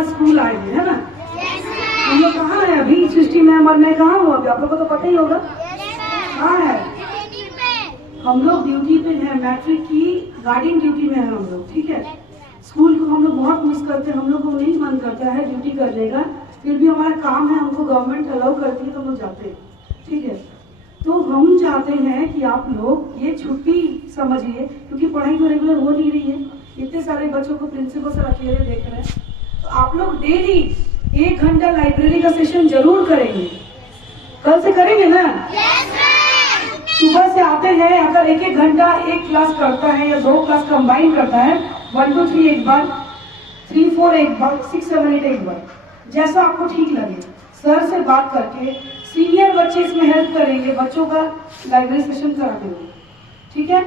बाद स्कूल आएंगे, है ना? हम लोग कहाँ है अभी? सृष्टि मैम और मैं कहाँ हूँ अभी? आप लोग को तो पता ही होगा कहाँ है। हम लोग ड्यूटी पे हैं, मैट्रिक की गार्डियन ड्यूटी में है हम लोग, ठीक है। स्कूल को हम लोग बहुत मिस करते हैं, हम लोग को नहीं मन करता है ड्यूटी करने का, फिर भी हमारा काम है, हमको गवर्नमेंट अलाउ करती है तो हम लोग जाते हैं, ठीक है। तो हम चाहते हैं कि आप लोग ये छुट्टी समझिए, क्योंकि पढ़ाई तो रेगुलर हो नहीं रही है, इतने सारे बच्चों को प्रिंसिपल सर अकेले देख रहे हैं। तो आप लोग डेली 1 घंटा लाइब्रेरी का सेशन जरूर करेंगे। कल से करेंगे ना? सुबह से आते हैं, अगर 1-1 घंटा एक क्लास करता है या 2 क्लास कंबाइन करता है, 1 2 3 एक बार, 3 4 एक बार, 6 7 8 एक बार, जैसा आपको ठीक लगे सर से बात करके। सीनियर बच्चे इसमें हेल्प करेंगे, बच्चों का लाइब्रेरी सेशन करा देंगे, ठीक है।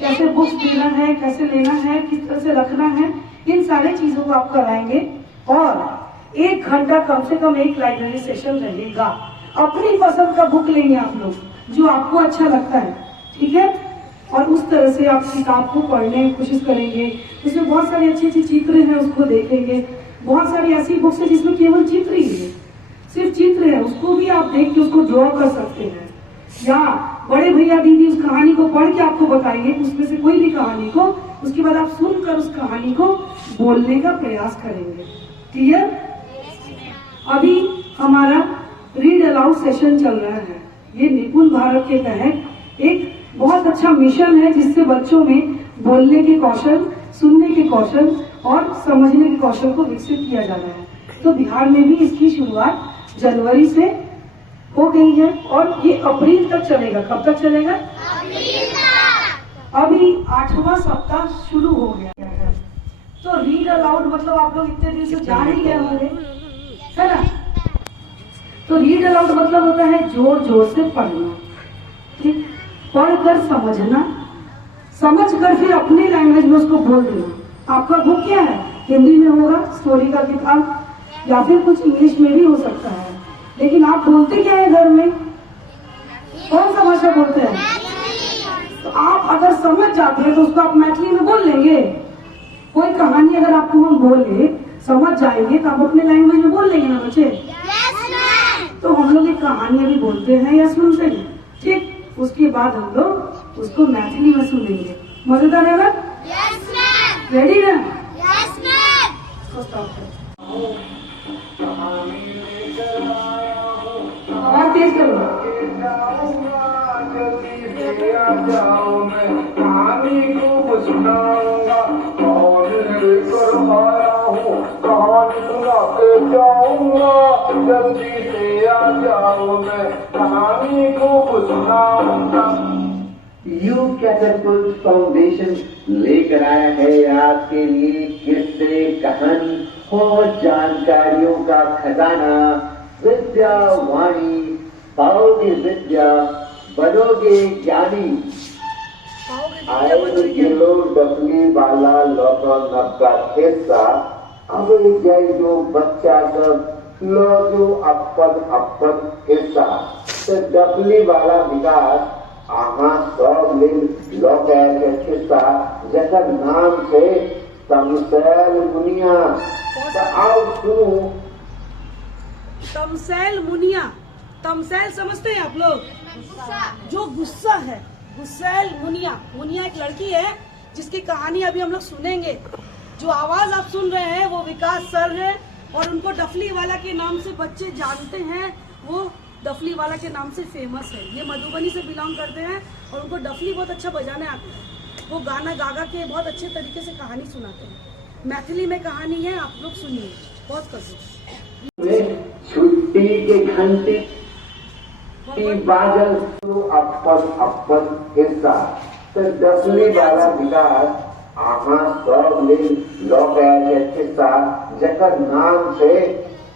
कैसे बुक्स देना है, कैसे लेना है, किस तरह से रखना है, इन सारी चीजों को आप कराएंगे। और 1 घंटा कम से कम एक लाइब्रेरी सेशन रहेगा। अपनी पसंद का बुक लेंगे आप लोग, जो आपको अच्छा लगता है, ठीक है। और उस तरह से आप किताब को पढ़ने की कोशिश करेंगे। उसमें बहुत सारी अच्छी अच्छी चित्र हैं, उसको देखेंगे। बहुत सारी ऐसी बुक्स है जिसमें केवल चित्र ही है, सिर्फ चित्र है, उसको भी आप देख के उसको ड्रॉ कर सकते हैं। या बड़े भैया दीदी उस कहानी को पढ़ के आपको बताएंगे, उसमें से कोई भी कहानी को, उसके बाद आप सुनकर उस कहानी को बोलने का प्रयास करेंगे, क्लियर? अभी हमारा रीड अलाउड सेशन चल रहा है। ये निपुण भारत के तहत एक बहुत अच्छा मिशन है, जिससे बच्चों में बोलने के कौशल, सुनने के कौशल और समझने के कौशल को विकसित किया जा रहा है। तो बिहार में भी इसकी शुरुआत जनवरी से हो गई है और ये अप्रैल तक चलेगा। कब तक चलेगा? अभी 8वां सप्ताह शुरू हो गया है। तो रीड अलाउड मतलब आप लोग इतने दिन से जान ही गए होंगे, है ना? तो रीड अलाउड मतलब होता है जोर जोर से पढ़ना, ठीक? पढ़कर समझना, समझकर फिर अपने लैंग्वेज में उसको बोल देना। आपका बुक क्या है? हिंदी में होगा, स्टोरी का किताब, या फिर कुछ इंग्लिश में भी हो सकता है। लेकिन आप बोलते क्या है घर में? कौन सा भाषा बोलते हैं? तो आप अगर समझ जाते हैं तो उसको आप मैथिली में बोल लेंगे। कोई कहानी अगर आपको हम बोले, समझ जाएंगे तो आप अपने लैंग्वेज में बोल लेंगे ना बच्चे? तो हम लोग एक कहानियां भी बोलते हैं या सुनते हैं, ठीक? उसके बाद हम लोग उसको मैथिली में सुनेंगे। मजेदार है ना? रेडी ना? और तेज करो। कहानी को सुनाऊंगा, जल्दी से आ जाओ, मैं कहानी को सुनाऊंगा। यू कैटरपिल्ट फाउंडेशन लेकर आया है आपके लिए किस्से, कहानी और जानकारियों का खजाना। विद्या वाणी, पाओगे विद्या, बनोगे ज्ञानी। आए किलो डफली वाला लौटो नब का हिस्सा, अब गए जो बच्चा सब लो जो अपन हिस्सा। तो डफली वाला विकास आहा सब लिंग लोग ऐसे हिस्सा, जैसा नाम से तमसेल मुनिया। तो आओ सुनो। तमसेल मुनिया, तमसेल समझते हैं आप लोग? जो गुस्सा है, गुस्सैल मुनिया। मुनिया एक लड़की है जिसकी कहानी अभी हम लोग सुनेंगे। जो आवाज आप सुन रहे हैं वो विकास सर है, और उनको डफली वाला के नाम से बच्चे जानते हैं। वो डफली वाला के नाम से फेमस है। ये मधुबनी से बिलोंग करते हैं और उनको डफली बहुत अच्छा बजाने आता है। वो गाना गा के बहुत अच्छे तरीके से कहानी सुनाते हैं। मैथिली में कहानी है, आप लोग सुनिए, बहुत कर छुट्टी के घंटे बादल तो अपन हिस्सा। तो डफली वाला विकास आहा सब लिंग लोग ऐसे हिस्सा, जकर नाम से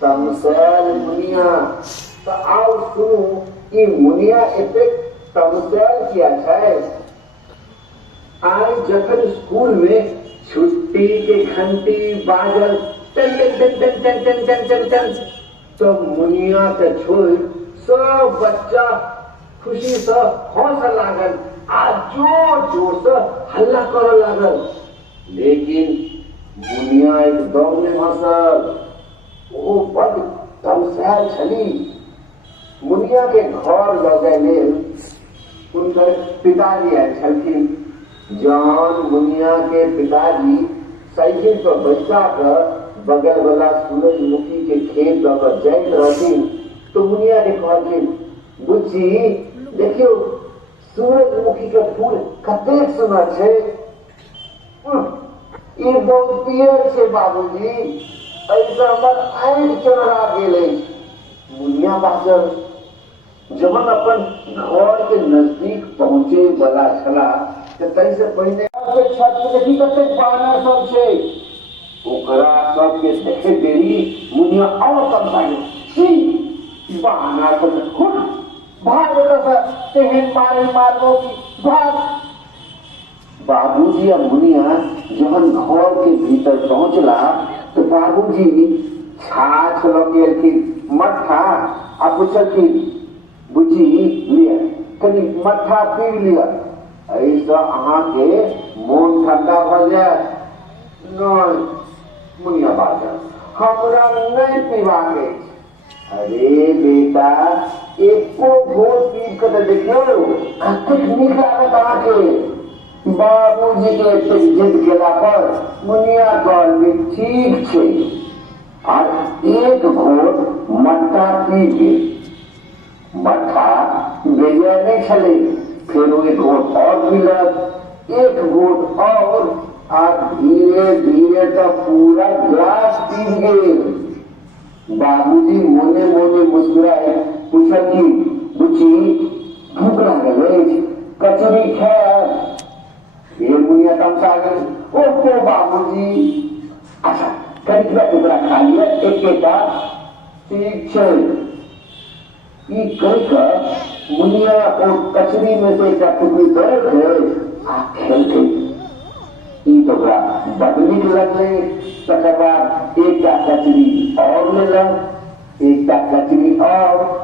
तमसेल मुनिया। तो आओ सुनो कि मुनिया इतने तमसेल किया है। आज जखन स्कूल में छुट्टी के घंटी बाजल टन टन टन टन टन टन टन टन, तो मुनिया के छोड़ सब बच्चा खुशी से हंस लागल, आज जोर जोर से हल्ला कर लागल। लेकिन मुनिया एकदम में हंसल, ओ बड़ तमसायल छली। मुनिया के घर लऽ जाय लेल हुनकर पिताजी आयल छलखिन। जहन मुनिया के पिताजी साइकिल पर बैसा कर बगल वाला सूरजमुखी के खेत दऽ कऽ जाइत रहथिन तो मुनिया के कहलखिन, बुच्ची देखियो सूरजमुखी के फूल कतेक सुन्दर छै। ई बहुत पियर छै बाबूजी, ऐसा हमर आँखि चढ़ा गेल अछि। मुनिया बाजल। जहन अपन घर के नजदीक पहुँचे वाला छला तै से पहिने छत पे देखी कतेक बानर सब छै। ओकरा सबके देखे देरी मुनिया और तमसाई, छी बानर सब खुद भाग ओतऽ तेहन मारे मारबो की भाग। बाबूजी और मुनिया जहन घर के भीतर पहुंचला तो बाबूजी छाछ लगे एलखिन मट्ठा आ पूछलखिन, बुच्ची लिया कनी मट्ठा पी लिया, ऐसा अहाँ के मोन ठंडा भ जाए। नहीं मुनिया बाजल, हमरा नहीं पीबाक अछि। अरे बेटा एको घोट पी के तो देखियो कतेक नीक लागत अहाँके। बाबूजी के एतेक जिद केला पर मुनिया कहलखिन ठीक छै और एक घोट मट्ठा पी के। मट्ठा बेजाय नहीं छले, फिर एक घोट और पीलक, एक घोट और धीरे धीरे तो पूरा गिलास पी गेल। बाबूजी मोने मोने मुस्कुराए, पूछलखिन, बुच्ची भूख लागल अछि, कचौड़ी खायब? ये मुनिया तमसा गई, ओहो बाबूजी अच्छा करीबा टुकड़ा खा लिया एक एका, ठीक छै। ई कही कर मुनिया और कचरी में से एक टुकड़ी तोड़ के आ खेलते। ई तो बड़ नीक लगले। तकर बाद एक कचरी और लेलक, एक कचरी और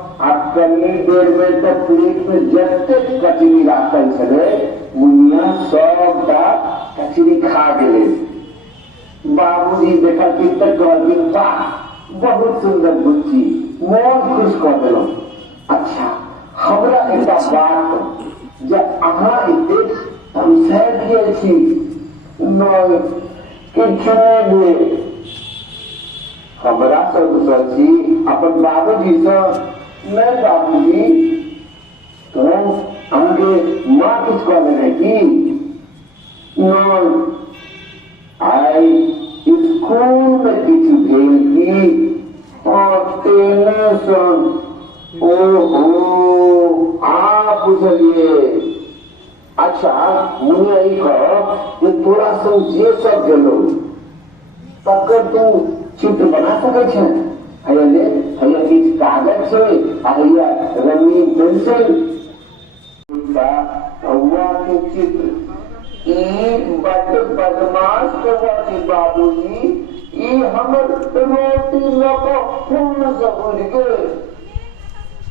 कनी देर में तो प्लेट में जतेक कचरी राखल छले मुनिया सबटा कचरी खा गेले। बाबूजी देखा तक कहलखिन, वाह बहुत सुंदर बुच्ची, मोन खुश कऽ देलहुँ। अच्छा हमरा एकटा बात, जब अहाँ एतेक तमसायल गेल छी नहि किछु नहि भेल, हमरा सब दूसर छी अपन बाबूजी से नहीं। बाबूजी तो अहाँके माँ किछु कहले रहे की? नहीं आई स्कूल में किछु भेल की और तेने सन। ओहो आप बुझलिए। अच्छा मुनिया ई कह जे तोरा संग जे सब गेलो तकर तू चित्र बना सकै छै? हैया ले, हैया किछु कागज छै आ हैया रंगीन पेंसिल, कौआ के चित्र। ई बड़ बदमाश कौआ छै बाबूजी, ई हमर रोटी ल कऽ खून से उड़ गेल।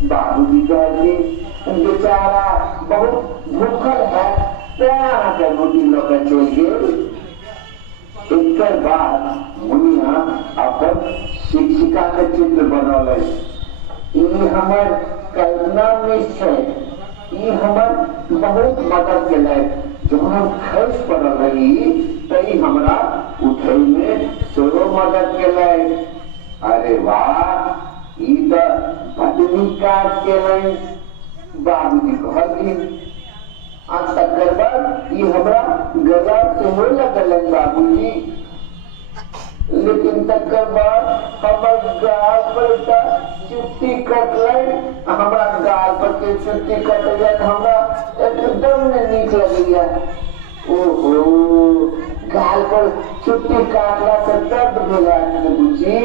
बाबूजी कहलखिन, बेचारा बहुत भूखल है तें अहाँके रोटी ल कऽ चलि गेल। एकर बाद मुनिया अपन शिक्षिका के चित्र बनौले। ई हमर कल्पना में छै, ई हमर बहुत मदद केलक। जब हम खर्च पड़ल रही तई हमरा उठे में सेहो मदद केलक। अरे वाह ई तो बड़ नीक काज केलनि। बाबूजी कहलखिन, आ तकर बाद ई हमरा गला सेहो लगलनि बाबूजी, लेकिन तकर बाद हमर गाल पर एकटा चुट्टी कटलनि। हमरा गाल पर के चुट्टी कटैया हमरा एकदम नहीं नीक लगैया। ओहो गाल पर चुट्टी काटला से दर्द भेला बुझी?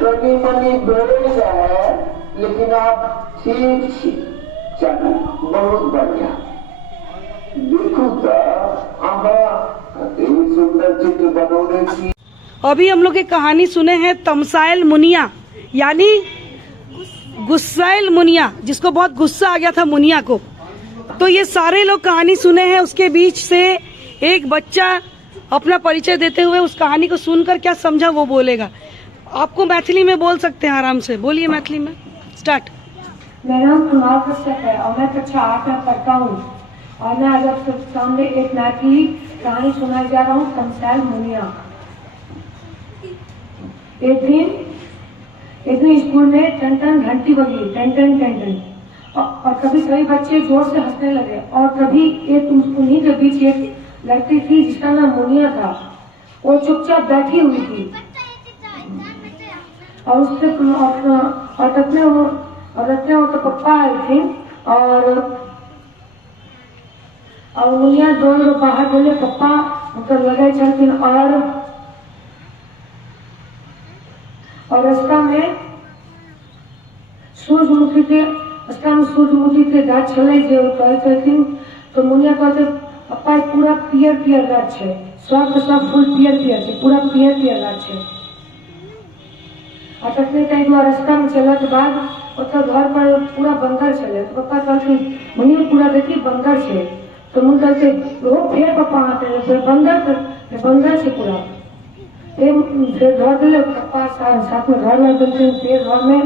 कनी मनी भेल जाए लेकिन आप ठीक छी। चलू बहुत बढ़िया। देखू तो अहाँ सुंदर चित्र बनौने छी। अभी हम लोग एक कहानी सुने हैं तमसायल मुनिया, यानी गुस्सैल मुनिया, जिसको बहुत गुस्सा आ गया था मुनिया को। तो ये सारे लोग कहानी सुने हैं, उसके बीच से एक बच्चा अपना परिचय देते हुए उस कहानी को सुनकर क्या समझा वो बोलेगा। आपको मैथिली में बोल सकते हैं आराम से, बोलिए मैथिली में, स्टार्ट। मेरा नाम कुणाल कश्यप है और मैं कक्षा 8 में पढ़ता हूँ और मैं आज आपके सामने एक मैथिली कहानी सुनाने जा रहा हूँ, तमसाइल मुनिया। एक दिन स्कूल में टन टन घंटी बजी, टन टन टन टन, और कभी कभी बच्चे जोर से हंसने लगे और कभी एक उन्हीं के बीच एक लड़की थी जिसका नाम मुनिया था। वो चुपचाप बैठी हुई थी और उससे रत्ने तो पप्पा आए थे और मुनिया दोनों बाहर बोले पप्पा, मतलब लगे चलती, और रास्ता में सूरजमुखी के गाछ छले जो कहै छथिन, तो मुनिया कहते पप्पा पूरा पियर पियर गाछ है, सब फूल पियर पियर है, पूरा पियर पियर गाछ है। और तखने कहीं रास्ता में चलत बाद ओतऽ घर पर पूरा बंदर छले, तो पप्पा कहलखिन मुनिया पूरा देखी बंदर छे, तो मुनिया कहते ओ फेर पप्पा हाथे बंदर छे पूरा। फिर घर दिले पप्पा साथ में घर लग गए, फिर घर में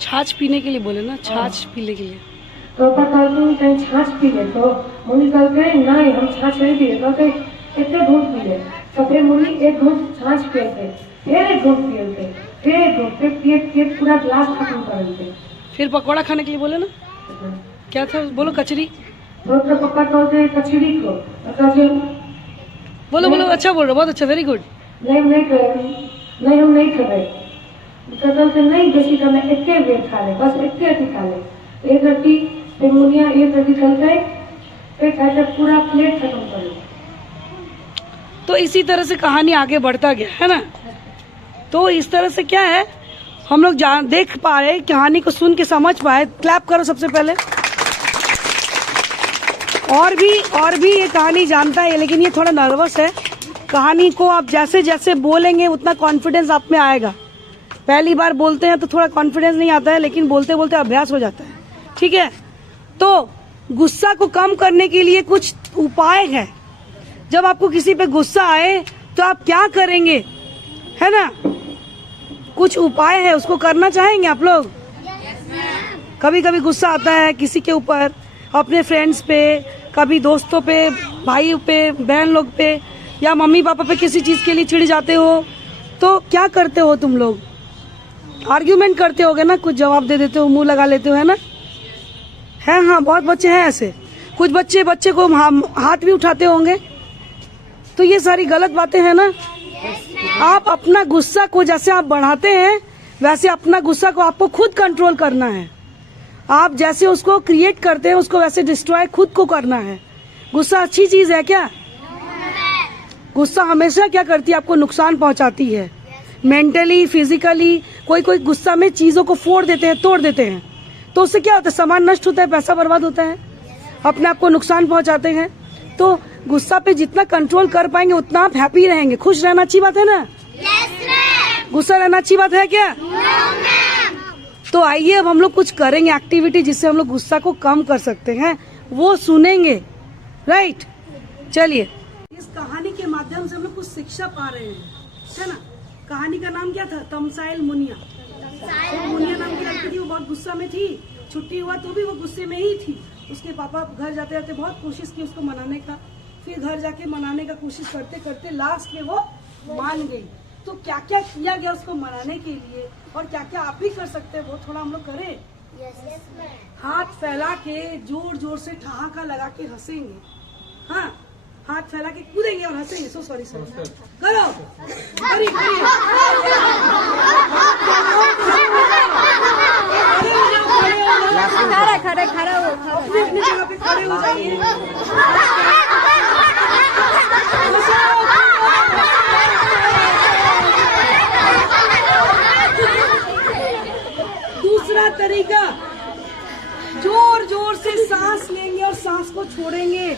छाछ पीने के लिए बोले ना, छाछ पीने के लिए। तो पापा कहते कहीं छाछ पी ले, तो मुनि कहते नहीं हम छाछ नहीं पिए, कहते इतने घूट पी ले। तो फिर मुनि एक घूट छाछ पिए, फिर एक घूट पिए, फिर एक घूट, फिर पूरा गिलास खत्म कर देते। फिर पकौड़ा खाने के लिए बोले ना, क्या था बोलो, कचरी। तो पापा कहते कचरी को, कहते बोलो अच्छा बोल रहे हो, बहुत अच्छा, वेरी गुड। नहीं हम नहीं खाए, तो कहते नहीं बेसी करना, इतने बेर खा ले, बस इतने खा ले, एक रोटी। फिर मुनिया एक रोटी खलते, फिर खाते पूरा प्लेट खत्म कर ले। तो इसी तरह से कहानी आगे बढ़ता गया है ना। तो इस तरह से क्या है, हम लोग देख पा रहे, कहानी को सुन के समझ पाए। क्लैप करो सबसे पहले। और भी ये कहानी जानता है, लेकिन ये थोड़ा नर्वस है। कहानी को आप जैसे जैसे बोलेंगे उतना कॉन्फिडेंस आप में आएगा। पहली बार बोलते हैं तो थोड़ा कॉन्फिडेंस नहीं आता है, लेकिन बोलते बोलते अभ्यास हो जाता है, ठीक है। तो गुस्सा को कम करने के लिए कुछ उपाय है। जब आपको किसी पे गुस्सा आए तो आप क्या करेंगे, है ना। कुछ उपाय है, उसको करना चाहेंगे आप लोग। कभी कभी गुस्सा आता है किसी के ऊपर, अपने फ्रेंड्स पे, कभी दोस्तों पे, भाई पे, बहन लोग पे, या मम्मी पापा पे किसी चीज के लिए चिढ़ जाते हो, तो क्या करते हो तुम लोग? आर्ग्यूमेंट करते होगे ना, कुछ जवाब दे देते हो, मुंह लगा लेते हो, है ना। है हाँ, बहुत बच्चे हैं ऐसे। कुछ बच्चे को हाथ भी उठाते होंगे। तो ये सारी गलत बातें हैं ना। आप अपना गुस्सा को जैसे आप बढ़ाते हैं, वैसे अपना गुस्सा को आपको खुद कंट्रोल करना है। आप जैसे उसको क्रिएट करते हैं, उसको वैसे डिस्ट्रॉय खुद को करना है। गुस्सा अच्छी चीज है क्या? गुस्सा हमेशा क्या करती है, आपको नुकसान पहुंचाती है, मेंटली, फिजिकली। कोई गुस्सा में चीजों को फोड़ देते हैं, तोड़ देते हैं, तो उससे क्या होता है, सामान नष्ट होता है, पैसा बर्बाद होता है, अपने आप को नुकसान पहुंचाते हैं। तो गुस्सा पे जितना कंट्रोल कर पाएंगे उतना आप हैप्पी रहेंगे। खुश रहना अच्छी बात है ना? गुस्सा रहना अच्छी बात है क्या? तो आइए अब हम लोग कुछ करेंगे एक्टिविटी, जिससे हम लोग गुस्सा को कम कर सकते हैं, वो सुनेंगे, राइट। चलिए, इस कहानी के माध्यम से हम लोग कुछ शिक्षा पा रहे हैं, है ना। कहानी का नाम क्या था? तमसाइल मुनिया। तो मुनिया नाम की लड़की थी, वो बहुत गुस्सा में थी। छुट्टी हुआ तो भी वो गुस्से में ही थी। उसके पापा घर जाते जाते बहुत कोशिश की उसको मनाने का, फिर घर जाके मनाने का कोशिश करते करते लास्ट में वो मान गई। तो क्या क्या किया गया उसको मनाने के लिए, और क्या क्या आप भी कर सकते हैं, वो थोड़ा हम लोग करें। हाथ फैला के जोर जोर से ठहाका लगा के हंसेंगे। हाँ, हाथ फैला के कूदेंगे और हंसेंगे। सॉरी करो, खड़े अपनी जगह पे खड़े हो जाइए। दूसरा तरीका, जोर जोर से सांस लेंगे और सांस को छोड़ेंगे।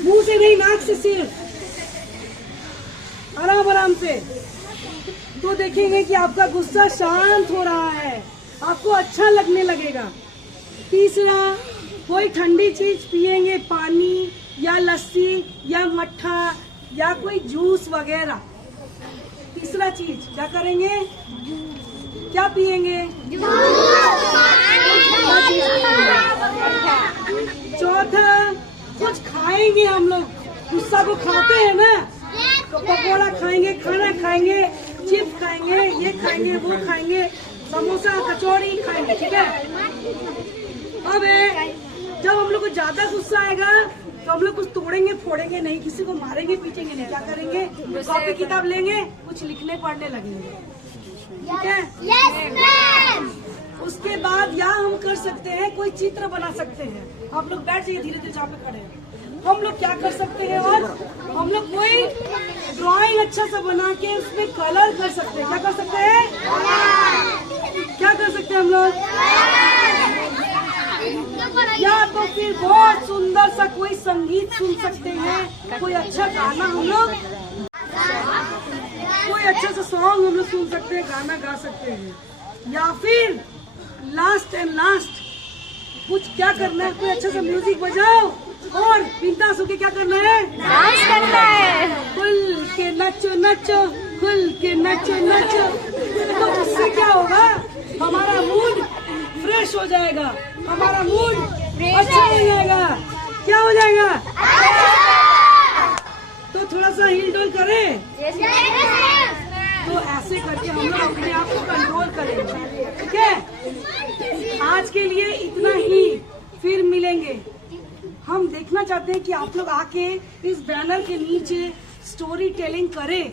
मुंह से नहीं, नाक से सिर्फ, आराम आराम से। तो देखेंगे कि आपका गुस्सा शांत हो रहा है, आपको अच्छा लगने लगेगा। तीसरा, कोई ठंडी चीज पिएंगे, पानी या लस्सी या मट्ठा या कोई जूस वगैरह। तीसरा चीज क्या करेंगे, क्या पिएंगे, चौथा कुछ खाएंगे। हम लोग गुस्सा को खाते हैं ना, तो पकौड़ा खाएंगे, खाना खाएंगे, चिप्स खाएंगे, ये खाएंगे, वो खाएंगे, समोसा कचौड़ी खाएंगे, ठीक है। अब जब हम लोग को ज्यादा गुस्सा आएगा तो हम लोग कुछ तोड़ेंगे फोड़ेंगे नहीं, किसी को मारेंगे पीटेंगे नहीं, क्या करेंगे, कॉपी किताब लेंगे, कुछ लिखने पढ़ने लगेंगे, ठीक है। उसके बाद या हम कर सकते हैं कोई चित्र बना सकते हैं। आप लोग बैठ जाइए धीरे धीरे जहाँ पे खड़े हैं। हम लोग क्या कर सकते हैं, और हम लोग कोई ड्राइंग अच्छा सा बना के उसमें कलर कर सकते हैं। क्या कर सकते हैं, क्या कर सकते हैं हम लोग, या तो फिर बहुत सुंदर सा कोई संगीत सुन सकते हैं, कोई अच्छा गाना हम लोग, कोई अच्छा सा सॉन्ग हम लोग सुन सकते हैं, गाना गा सकते हैं। या फिर लास्ट एंड लास्ट कुछ क्या करना है, कोई अच्छा सा म्यूजिक बजाओ और बिंदास होके क्या करना है, डांस करना है। खुल के नचो नचो, खुल के नचो नचो। तो उससे क्या होगा, हमारा मूड फ्रेश हो जाएगा, हमारा मूड अच्छा हो जाएगा। क्या हो जाएगा, तो थोड़ा सा हिल डोल करें। तो ऐसे करके हम लोग अपने आप को कंट्रोल करेंगे, ठीक है। आज के लिए इतना ही, फिर मिलेंगे। हम देखना चाहते हैं कि आप लोग आके इस बैनर के नीचे स्टोरी टेलिंग करें,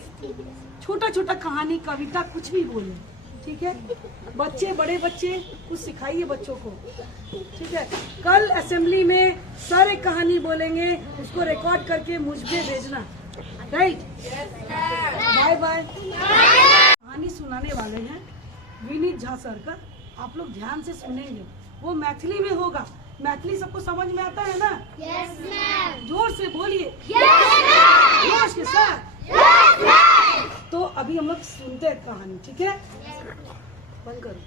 छोटा छोटा कहानी, कविता, कुछ भी बोले, ठीक है। बच्चे, बड़े बच्चे, कुछ सिखाइए बच्चों को, ठीक है। कल असेंबली में सर एक कहानी बोलेंगे, उसको रिकॉर्ड करके मुझ पे भेजना, राइट। Bye bye. कहानी सुनाने वाले हैं विनीत झा सर का, आप लोग ध्यान से सुनेंगे। वो मैथिली में होगा। मैथिली सबको समझ में आता है ना? Yes ma'am. जोर से बोलिए, यस मैम। जोश के साथ। Yes ma'am. तो अभी हम लोग सुनते हैं कहानी, ठीक है। बंद करो।